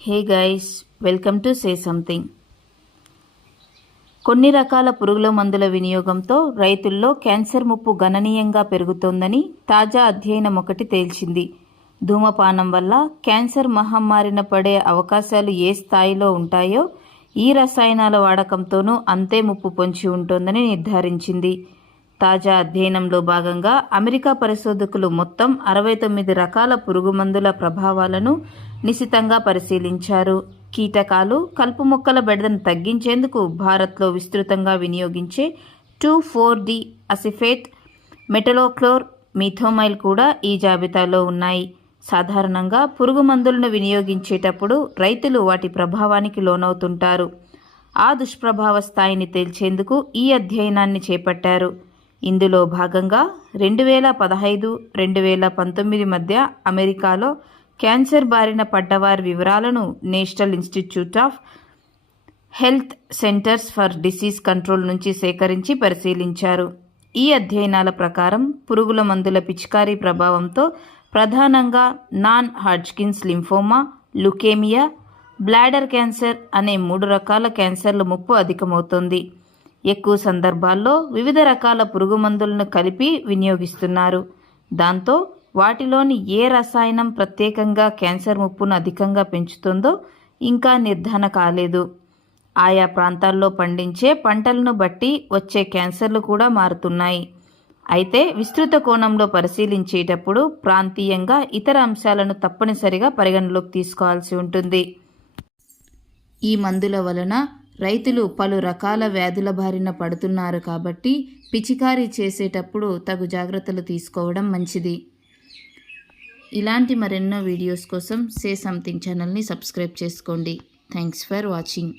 Hey guys, welcome to say something. కొన్ని రకాల పురుగుల మందుల వినియోగంతో రైతుల్లో క్యాన్సర్ ముప్పు గణనీయంగా పెరుగుతోందని తాజా అధ్యయనం ఒకటి తేల్చింది. ధూమపానం వల్ల క్యాన్సర్ మహమ్మారిన పడే అవకాశాలు ఏ స్థాయిలో ఉంటాయో ఈ రసాయనాల వాడకంతోనూ అంతే ముప్పు పొంచి ఉంటోందని నిర్ధారించింది. తాజా అధ్యయనంలో భాగంగా అమెరికా పరిశోధకులు మొత్తం 69 రకాల పురుగు మందుల ప్రభావాలను నిశితంగా పరిశీలించారు. కీటకాలు, కలుపు మొక్కల బెడదను తగ్గించేందుకు భారత్లో విస్తృతంగా వినియోగించే 2,4-D అసిఫేట్, మెటలోక్లోర్, మిథోమైల్ కూడా ఈ జాబితాలో ఉన్నాయి. సాధారణంగా పురుగు మందులను వినియోగించేటప్పుడు రైతులు వాటి ప్రభావానికి లోనవుతుంటారు. ఆ దుష్ప్రభావ స్థాయిని తేల్చేందుకు ఈ అధ్యయనాన్ని చేపట్టారు. ఇందులో భాగంగా 2015-2019 మధ్య అమెరికాలో క్యాన్సర్ బారిన పడ్డవారి వివరాలను national institute of health centres for disease control నుంచి సేకరించి పరిశీలించారు. ఈ అధ్యయనాల ప్రకారం పురుగుల మందుల పిచికారీ ప్రభావంతో ప్రధానంగా non Hodgkin's lymphoma, leukaemia, bladder cancer అనే 3 రకాల క్యాన్సర్ల ముప్పు అధికమవుతోంది. ఎక్కువ సందర్భాల్లో వివిధ రకాల పురుగు మందులను కలిపి వినియోగిస్తున్నారు. దాంతో వాటిలోని ఏ రసాయనం ప్రత్యేకంగా క్యాన్సర్ ముప్పును అధికంగా పెంచుతుందో ఇంకా నిర్ధారణ కాలేదు. ఆయా ప్రాంతాల్లో పండించే పంటలను బట్టి వచ్చే క్యాన్సర్లు కూడా మారుతున్నాయి. అయితే విస్తృత కోణంలో పరిశీలించేటప్పుడు ప్రాంతీయంగా ఇతర అంశాలను తప్పనిసరిగా పరిగణలోకి తీసుకోవాల్సి ఉంటుంది. ఈ మందుల వలన రైతులు పలు రకాల వ్యాధుల బారిన పడుతున్నారు కాబట్టి పిచికారీ చేసేటప్పుడు తగు జాగ్రత్తలు తీసుకోవడం మంచిది. ఇలాంటి మరెన్నో వీడియోస్ కోసం సే సంథింగ్ ఛానల్ని సబ్స్క్రైబ్ చేసుకోండి. Thanks for watching.